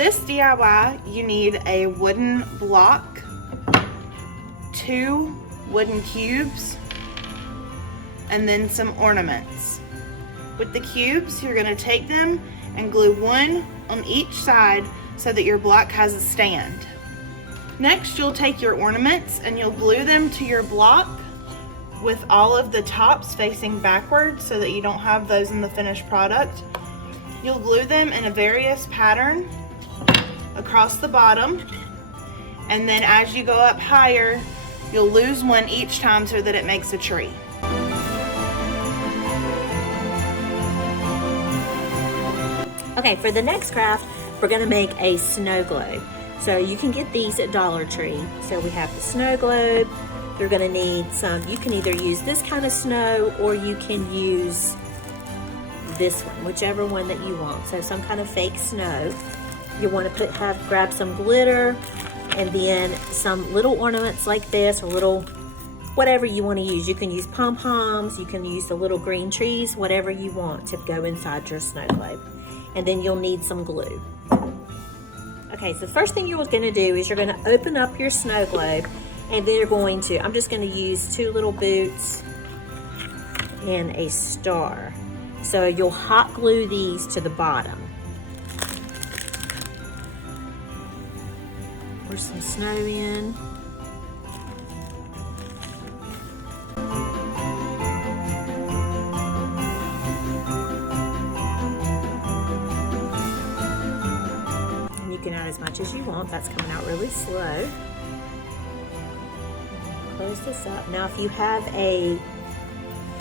this DIY, you need a wooden block, 2 wooden cubes, and then some ornaments. With the cubes, you're going to take them and glue one on each side so that your block has a stand. Next, you'll take your ornaments and you'll glue them to your block with all of the tops facing backwards so that you don't have those in the finished product. You'll glue them in a various pattern across the bottom, and then as you go up higher, you'll lose one each time so that it makes a tree. Okay, for the next craft, we're gonna make a snow globe. So you can get these at Dollar Tree. So we have the snow globe. You're gonna need some, you can either use this kind of snow or you can use this one, whichever one that you want. So some kind of fake snow. You wanna grab some glitter and then some little ornaments like this, or little, whatever you wanna use. You can use pom-poms, you can use the little green trees, whatever you want to go inside your snow globe. And then you'll need some glue. Okay, so the first thing you're gonna do is you're gonna open up your snow globe, and then you're going to, I'm just gonna use 2 little boots and a star. So you'll hot glue these to the bottom. Pour some snow in. You can add as much as you want. That's coming out really slow. Close this up. Now if you have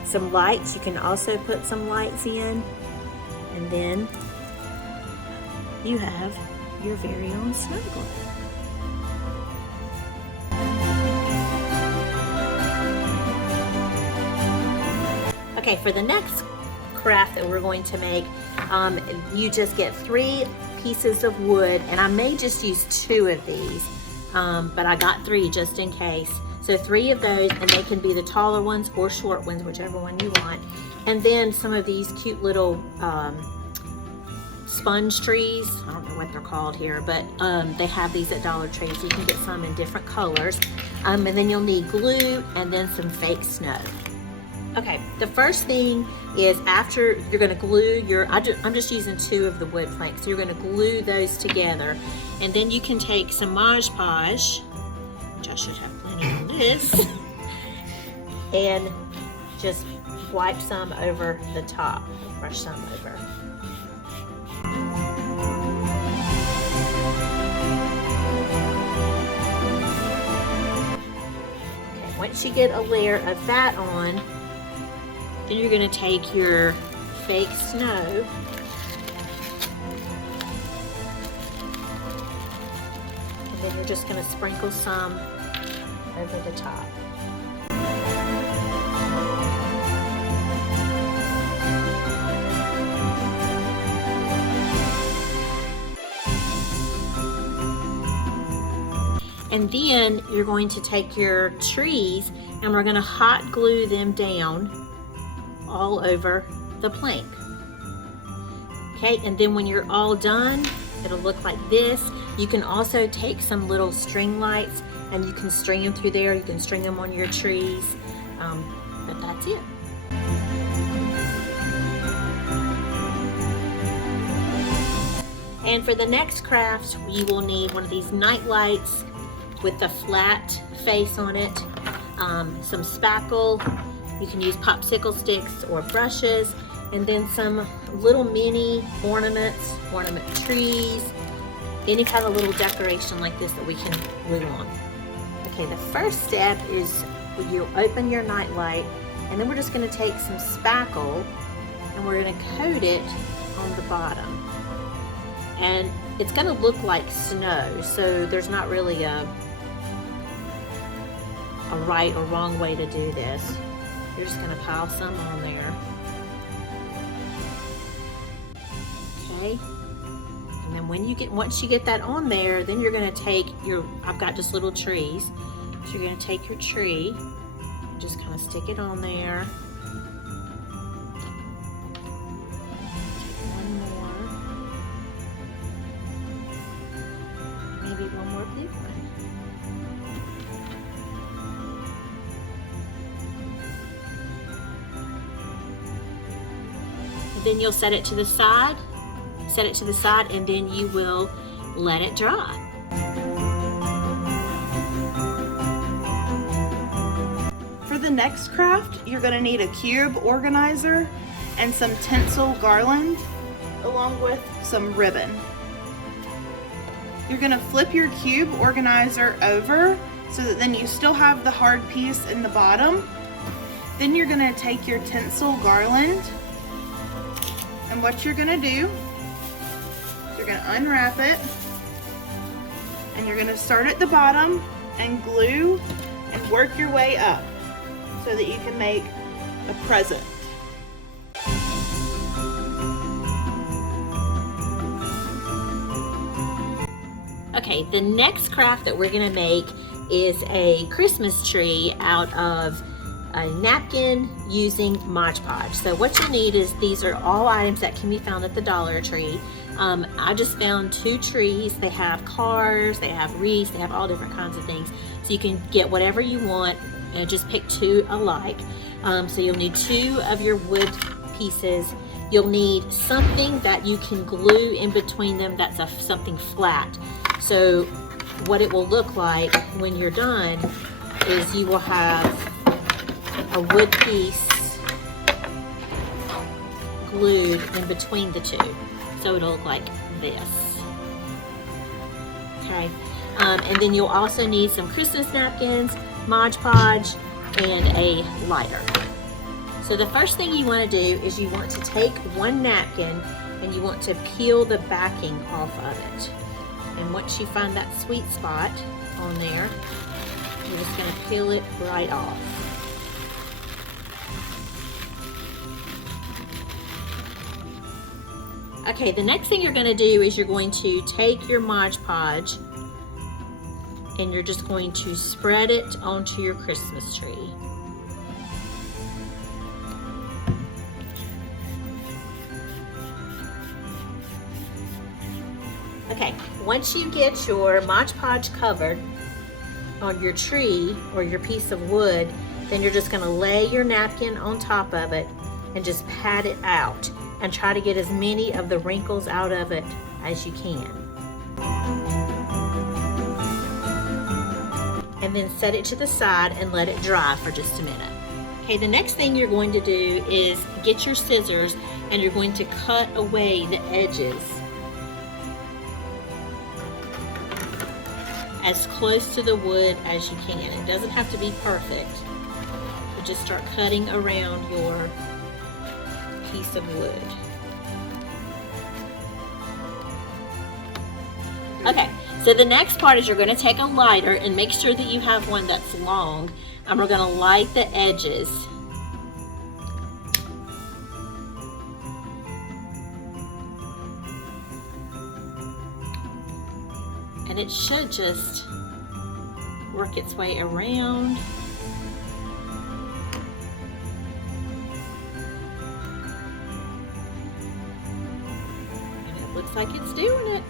some lights, you can also put some lights in, and then you have your very own snow globe. Okay, for the next craft that we're going to make, you just get 3 pieces of wood, and I may just use 2 of these, but I got 3 just in case. So 3 of those, and they can be the taller ones or short ones, whichever one you want. And then some of these cute little sponge trees. I don't know what they're called here, but they have these at Dollar Tree, so you can get some in different colors. And then you'll need glue and then some fake snow. Okay, the first thing is, after you're gonna glue I'm just using 2 of the wood planks, so you're gonna glue those together. And then you can take some Mod Podge, which I should have plenty on this, and just wipe some over the top, brush some over. Okay, once you get a layer of that on, then you're going to take your fake snow and then you're just going to sprinkle some over the top. And then you're going to take your trees and we're going to hot glue them down all over the plank. Okay, and then when you're all done, it'll look like this. You can also take some little string lights and you can string them through there. You can string them on your trees, but that's it. And for the next craft, you will need one of these night lights with a flat face on it, some spackle. You can use popsicle sticks or brushes, and then some little mini ornaments, ornament trees, any kind of little decoration like this that we can glue on. Okay, the first step is you'll open your night light, and then we're just going to take some spackle and we're going to coat it on the bottom. And it's going to look like snow, so there's not really a right or wrong way to do this. You're just going to pile some on there. Okay. And then once you get that on there, then you're going to take I've got just little trees. So you're going to take your tree and just kind of stick it on there. Take one more. Then you'll set it to the side, and then you will let it dry. For the next craft, you're going to need a cube organizer and some tinsel garland along with some ribbon. You're going to flip your cube organizer over so that then you still have the hard piece in the bottom. Then you're going to take your tinsel garland, and what you're going to do, you're going to unwrap it, and you're going to start at the bottom and glue and work your way up so that you can make a present. Okay, the next craft that we're gonna make is a Christmas tree out of a napkin using Mod Podge. So what you need is, these are all items that can be found at the Dollar Tree. I just found 2 trees. They have cars, they have wreaths, they have all different kinds of things. So you can get whatever you want and just pick 2 alike. So you'll need 2 of your wood pieces. You'll need something that you can glue in between them that's something flat. So what it will look like when you're done is you will have a wood piece glued in between the 2. So it'll look like this. Okay, and then you'll also need some Christmas napkins, Mod Podge, and a lighter. So the first thing you want to do is you want to take one napkin and you want to peel the backing off of it. And once you find that sweet spot on there, you're just going to peel it right off. Okay, the next thing you're going to do is you're going to take your Mod Podge and you're just going to spread it onto your Christmas tree. Okay, once you get your Mod Podge covered on your tree or your piece of wood, then you're just going to lay your napkin on top of it and just pat it out and try to get as many of the wrinkles out of it as you can. And then set it to the side and let it dry for just a minute. Okay, the next thing you're going to do is get your scissors and you're going to cut away the edges as close to the wood as you can. It doesn't have to be perfect, but just start cutting around your piece of wood. Okay, so the next part is you're going to take a lighter and make sure that you have one that's long, and we're going to light the edges. And it should just work its way around. And it looks like it's doing it.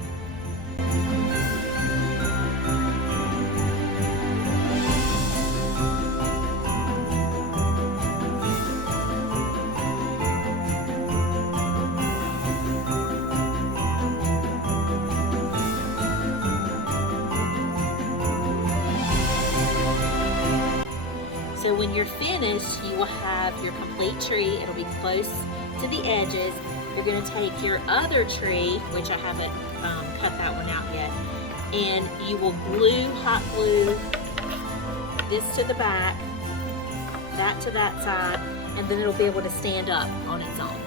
So when you're finished, you will have your complete tree. It'll be close to the edges. You're going to take your other tree, which I haven't cut that one out yet, and you will hot glue this to the back, that to that side, and then it'll be able to stand up on its own.